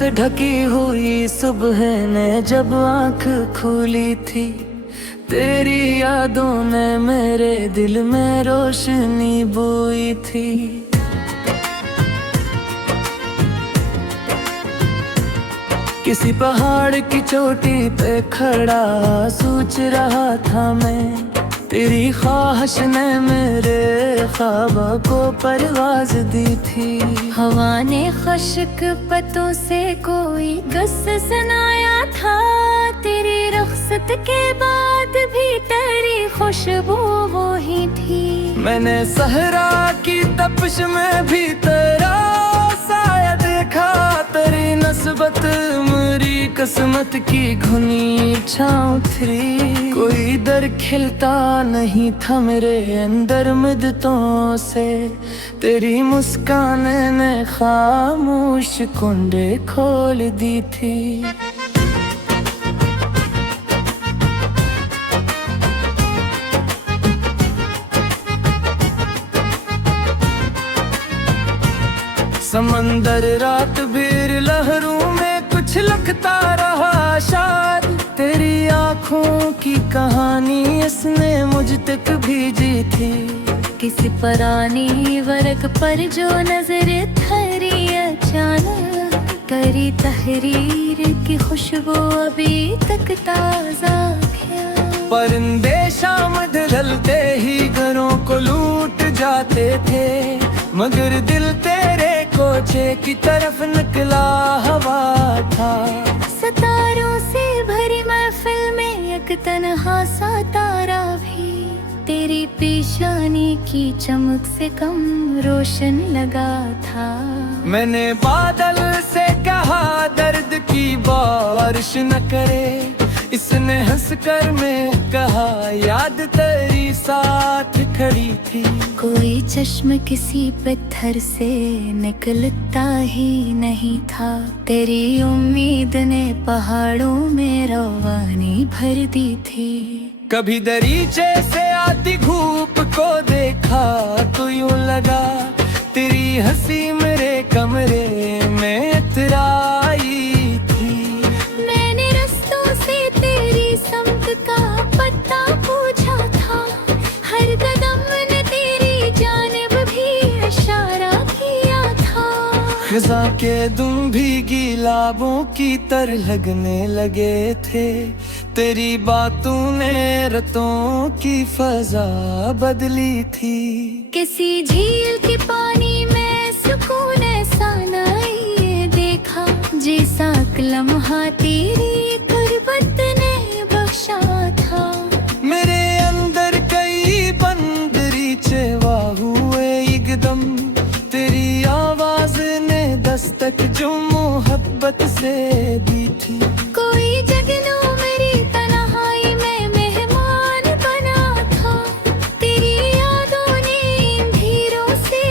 से ढकी हुई सुबह ने जब आंख खोली थी, तेरी यादों ने मेरे दिल में रोशनी बोई थी। किसी पहाड़ की चोटी पे खड़ा सोच रहा था मैं, तेरी ख्वाहिश ने मेरे ख्वाबों को परवाज दी थी। हवा ने खुश्क पत्तों से कोई गस सुनाया था, तेरी रुखसत के बाद भी तेरी खुशबू वो ही थी। मैंने सहरा की तपिश में भी तेरा साया देखा, तेरी नस्बत मेरी किस्मत की घुनी छाँव थी। कोई दर खिलता नहीं था मेरे अंदर मिद्दतों से, तेरी मुस्कान ने खामोश कुंडे खोल दी थी। समंदर रात भीर लहरों में कुछ लगता रहा शाद, तेरी आँखों की कहानी इसने मुझ तक भेजी थी। किसी पुरानी वर्क पर जो नजर ठहरी अचानक, करी तहरीर की खुशबू अभी तक ताजा है। परिंदे शाम ढलते ही घरों को लूट जाते थे, मगर दिल तेरे कोचे की तरफ निकला हवा था। सितारों से भरी महफिल में एक तन्हा सा तारा भी तेरी पेशानी की चमक से कम रोशन लगा था। मैंने बादल से कहा दर्द की बारिश न करे, इसने हंसकर मैं कहा याद तेरी साथ खड़ी थी। कोई चश्म किसी पत्थर से निकलता ही नहीं था, तेरी उम्मीद ने पहाड़ों में रवानी भर दी थी। कभी दरीचे से आती धूप को देखा तो यूं लगा, तेरी हंसी मेरे कमरे में इतराई थी। मैंने रस्तों से तेरी समत का पता पूछा था, हर कदम ने तेरी जानिब भी इशारा किया था। खिज़ा के दुम भीगी लाबों की तरह लगने लगे थे, तेरी बातों ने रतों की फजा बदली थी। किसी झील के पानी में सुकून ऐसा नहीं देखा, जैसा लम्हा तेरी गुर्बत ने बख्शा था। मेरे अंदर कई बंदरीचे वाह हुए एकदम, तेरी आवाज ने दस्तक जो मोहब्बत से दी थी। कोई जगनों मेरी तन्हाई में मेहमान बना था, तेरी यादों ने इन धीरों से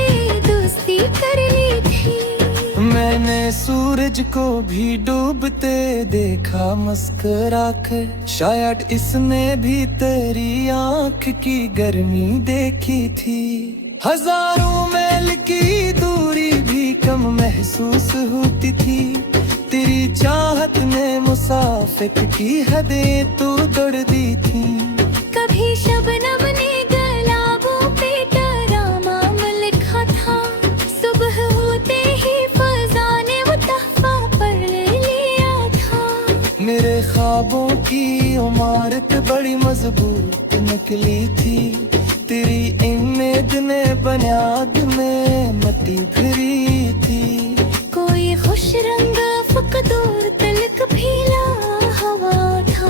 दोस्ती कर ली थी। मैंने सूरज को भी डूबते देखा मुस्कुरा कर, शायद इसने भी तेरी आँख की गर्मी देखी थी। हजारों मील की दूरी भी कम महसूस होती थी, तेरी चाहत ने मुसाफिर की हदें तो दौड़ दी थी। कभी शबनम ने गुलाबों पे तरानाम लिखा था, सुबह होते ही फज़ा ने वो तहफा पढ़ लिया था। मेरे ख्वाबों की इमारत बड़ी मजबूत निकली थी, तेरी उम्मीद ने बुनियाद में मट्टी भरी थी। कोई खुश रंग फकदूर तलक भीला हवा था,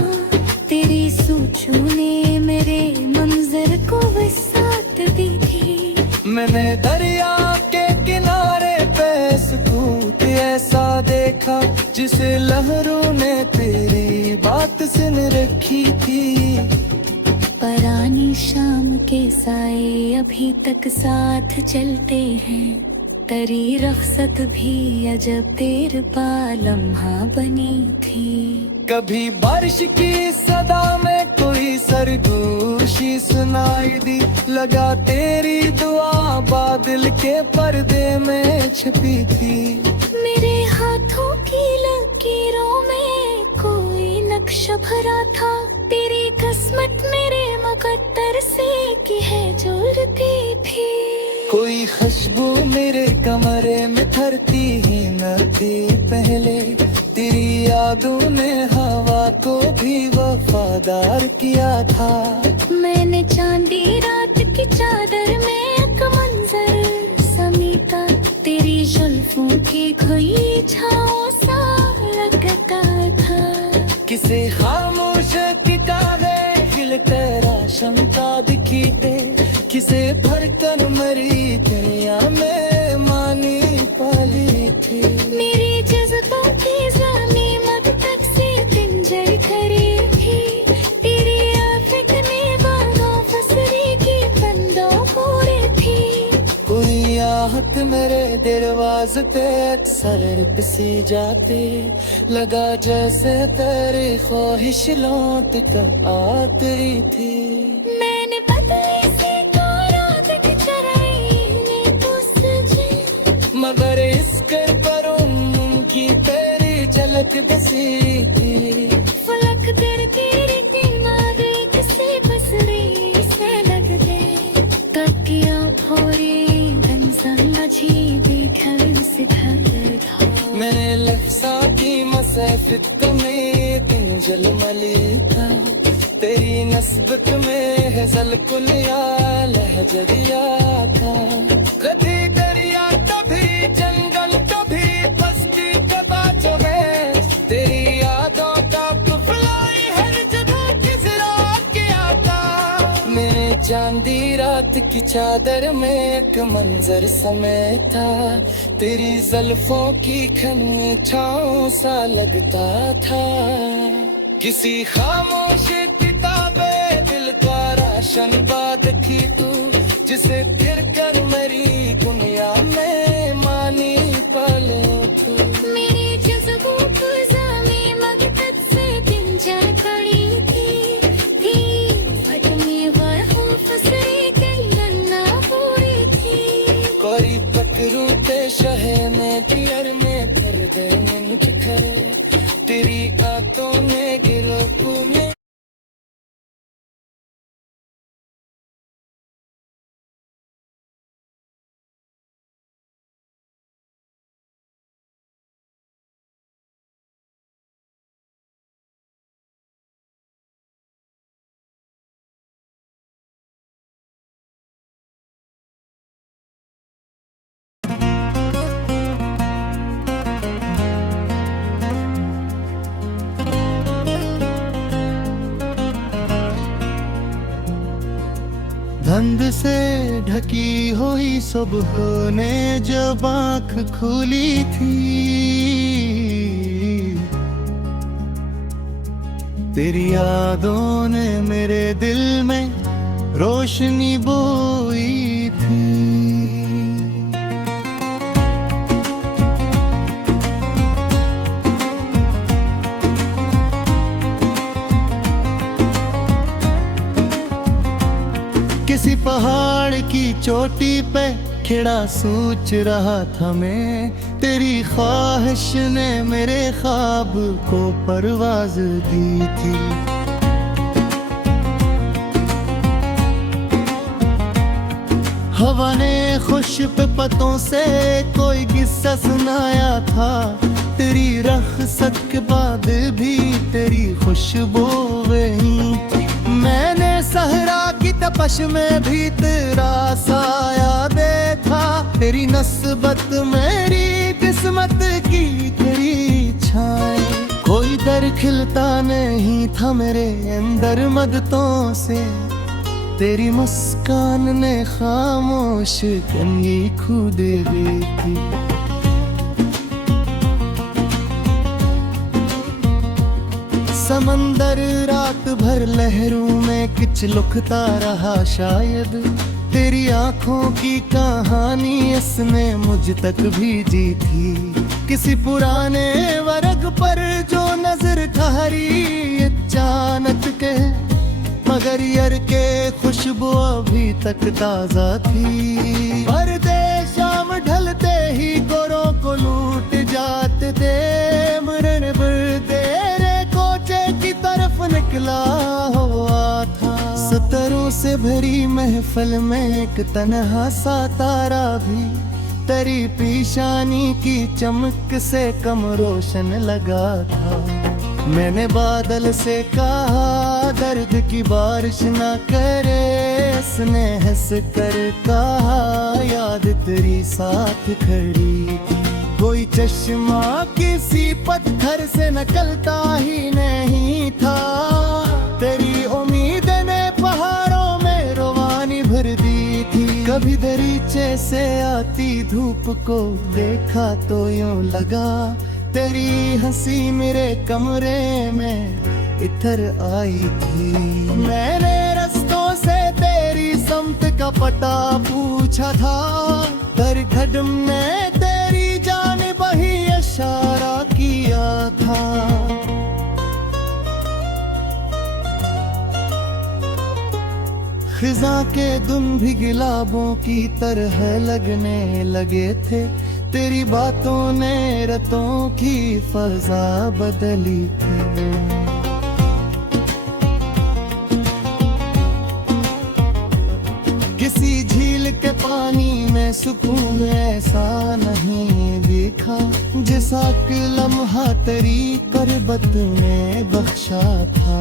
तेरी सोचों ने मेरे मंजर को वसात दी थी। मैंने दरिया के किनारे पे सुकूत ऐसा देखा, जिसे लहरों ने तेरी बात सुन रखी थी। परानी शाम के साए अभी तक साथ चलते हैं, तेरी रख्सत भी अजब देर पा लम्हा बनी थी। कभी बारिश की सदा में कोई सरगोशी सुनाई दी, लगा तेरी दुआ बादल के पर्दे में छुपी थी। मेरे हाथों की नक्श भरा था। तेरी किस्मत मेरे मुकद्दर से की है जुड़ती थी। कोई खुशबू मेरे कमरे में ठहरती ही न थी पहले। तेरी यादों ने हवा को भी वफादार किया था। मैंने चांदी रात की चादर में एक मंजर समीटा। तेरी जुल्फों की खोई छाँव सा लगता था। किसे खामोश किताबें खिलकर आशंका दिखी दे। किसे भरकर मरी दुनिया में मानी पाली थी। मेरी जज्बों की ज़मीन अब तक से पिंजर खड़ी थी। तेरी आफत ने बागों फसरी की बंदों पूरी थी। कोई आहट मेरे दरवाजे पे अक्सर पिसी जाती। लगा जैसे तेरी ख्वाहिश लौट कर आती थी। मैंने पतली सी मगर इस कर पर उनकी तेरी झलक बसी थी। फलक कर तेरी दिमाग से बसरी से लग दे। तकिया फोरी गंजन अजीबी ढल से घर था। मैंने लफ्सा की मसफत में दिन जलमली था। तेरी नस्बत में है जलकुलिया लहजरिया था। कभी दरिया कभी जंगल कभी बस्ती कबाचों में। तेरी यादों का कुफलाई हर जगह किजरा किया था। मैंने चांदी रात की चादर में एक मंजर समेटा। तेरी जुल्फों की खन में छाँव सा लगता था। किसी खामोश किताबे दिल का राशन बाद थी तू। जिसे फिर कर मेरी दुनिया में मानी पाले तू। मेरी जज्बों को ज़मीन मकसद से पिंजर खड़ी थी। फटने बाहों फसरी कंगना पूरी थी। कोरी पकड़ू ते शहर में दियर में पर्दे में बिखरे। तेरी आंखों में गिरो तूने। धुंध से ढकी हुई सुबह ने जब आँख खुली थी। तेरी यादों ने मेरे दिल में रोशनी बोई थी। किसी पहाड़ की चोटी पे खिड़ा सोच रहा था मैं। तेरी ख्वाहिश ने मेरे ख्वाब को परवाज दी थी। हवा ने खुश पे पतों से कोई किस्सा सुनाया था। तेरी रखसत के बाद भी तेरी खुशबू वही थी। मैंने सहरा की तपश में भी तेरा साया देखा। तेरी नस्बत मेरी किस्मत की तेरी छाए। कोई दर खिलता नहीं था मेरे अंदर मदतों से। तेरी मुस्कान ने खामोश कंगी खुद दी थी। समंदर रात भर लहरों में किच लुकता रहा शायद। तेरी आंखों की कहानी इसने मुझ तक भेजी थी। किसी पुराने वर्ग पर जो नजर ठहरी अचानक के, मगर यार के खुशबू अभी तक ताजा थी। पर्दे शाम ढलते ही गोरों को लूट जाते थे। मरण तेरे कोचे की निकला हुआ था। सतरों से भरी महफिल में एक तन्हा सा तारा भी तेरी पेशानी की चमक से कम रोशन लगा था। मैंने बादल से कहा दर्द की बारिश ना करे, उसने हंस कर कहा याद तेरी साथ खड़ी थी। कोई चश्मा किसी पत्थर से निकलता ही नहीं था, तेरी उम्मीद ने पहाड़ों में रवानी भर दी थी। कभी दरीचे से आती धूप को देखा तो यूं लगा तेरी हंसी मेरे कमरे में इतर आई थी। मैंने रस्तों से तेरी समत का पता पूछा था, दरखड़म ने तेरी जानिब ही इशारा किया था। खिजा के दुम भी गुलाबों की तरह लगने लगे थे, तेरी बातों ने रतों की फजा बदली थी। किसी झील के पानी में सुकून ऐसा नहीं देखा, जैसा कि लम्हा तेरी करबत ने बख्शा था।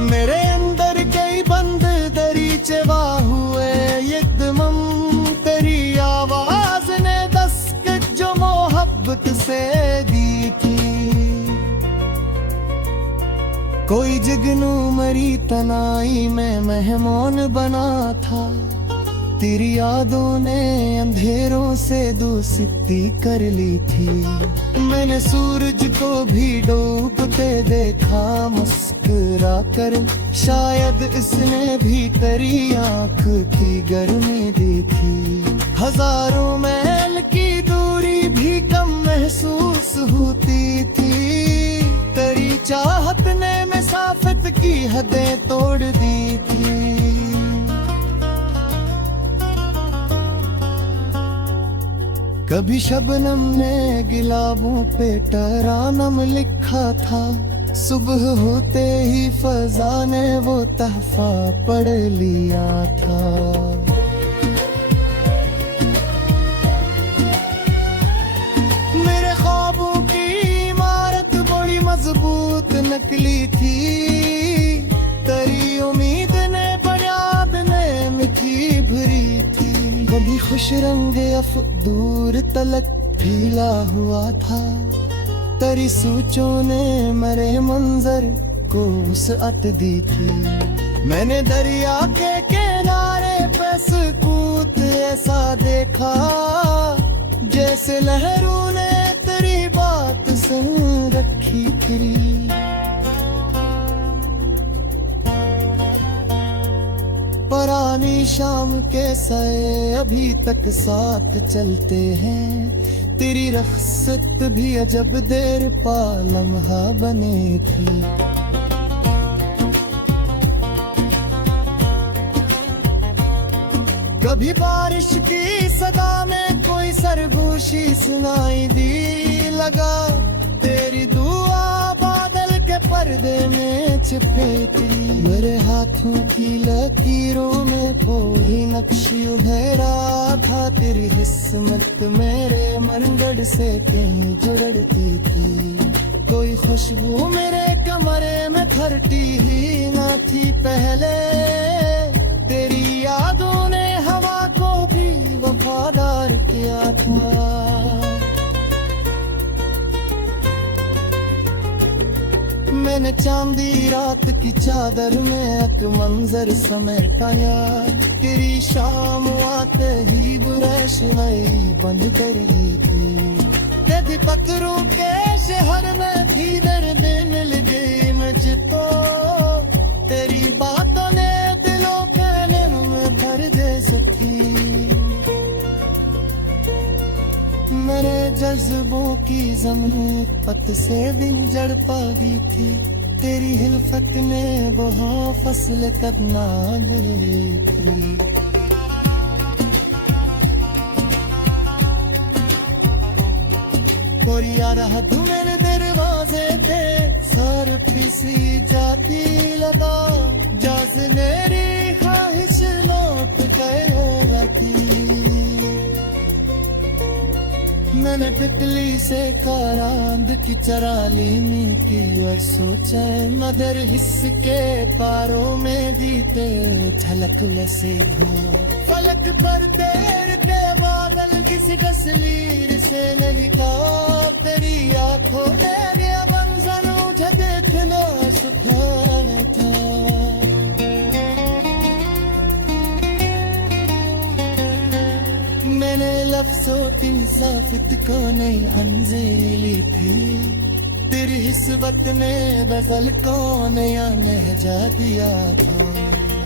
मेरे अंदर कई बंद दरीचे वाह हुए एकदम, तेरी आवाज ने दस्तक जो मोहब्बत से दी थी। कोई जुगनू मरी तनाई में मेहमान बना था, तेरी यादों ने अंधेरों से दोस्ती कर ली थी। मैंने सूरज को भी डूबते देखा मुस्कुरा कर, शायद इसने भी तेरी आंख की गर्मी देखी। हजारों मैल की दूरी भी कम महसूस होती थी, तेरी चाहत ने मसाफत की हदें तोड़ दी थी। कभी शबनम ने गुलाबों पे तरानम लिखा था, सुबह होते ही फजा ने वो तहफा पढ़ लिया था। मेरे ख्वाबों की इमारत बड़ी मजबूत नकली थी, तेरी उम्मीद ने बुनियाद ने मिट्टी भरी थी। कभी खुश रंगे अफ दूर तलक ढीला हुआ था, तेरी सोचों ने मरे मंजर को वसअत दी थी। मैंने दरिया के किनारे पे सुकूत ऐसा देखा, जैसे लहरों ने तेरी बात सुन रखी थी। पुरानी शाम के साए अभी तक साथ चलते हैं, तेरी रख्सत भी अजब देर पा लम्हा बने थी। कभी बारिश की सदा में कोई सरगोशी सुनाई दी, लगा तेरी दुआ बादल के पर्दे में छिपी थी। मेरे हाथों की लकीरों में कोई नक्शी उभरा था, तेरी किस्मत मेरे मनगढ़ से कहीं जुड़ती थी। कोई खुशबू मेरे कमरे में खरटी ही ना थी पहले, तेरी यादों ने हवा को भी वफादार किया था। मैंने चांदी रात की चादर में एक मंजर समेटाया, तेरी शाम आते ही बुरश नई बंद करी थी। तेरी पत्थरों के शहर में थी दर्द मिल गई मुझको, तेरी बातों ने दिलों के नींद में भर दे सकी। मेरे जज्बों की ज़मीन पत से दिन जड़ पा गई थी, तेरी हिल्फत ने बहुत फसल करना दी थी। कोई आ रहा तू मेरे दरवाजे पे, सर सी जाती लगा जैसे मेरी ख्वाहिश लौट गए थी मैंने तितली से कारांद की चराली मीठी वह सोचा मगर हिस्स के पारों में दीते झलक वैसे धो फलक पर तेर के बादल किसी तस्वीर से न लिखा तेरी आंखों ने गया मंजर मुझे देखना सुखाना था मैंने लफ्ज़ों इंसाफित को नहीं अंजीली थी तेरी हिस्बत में गजल को नया महजा दिया था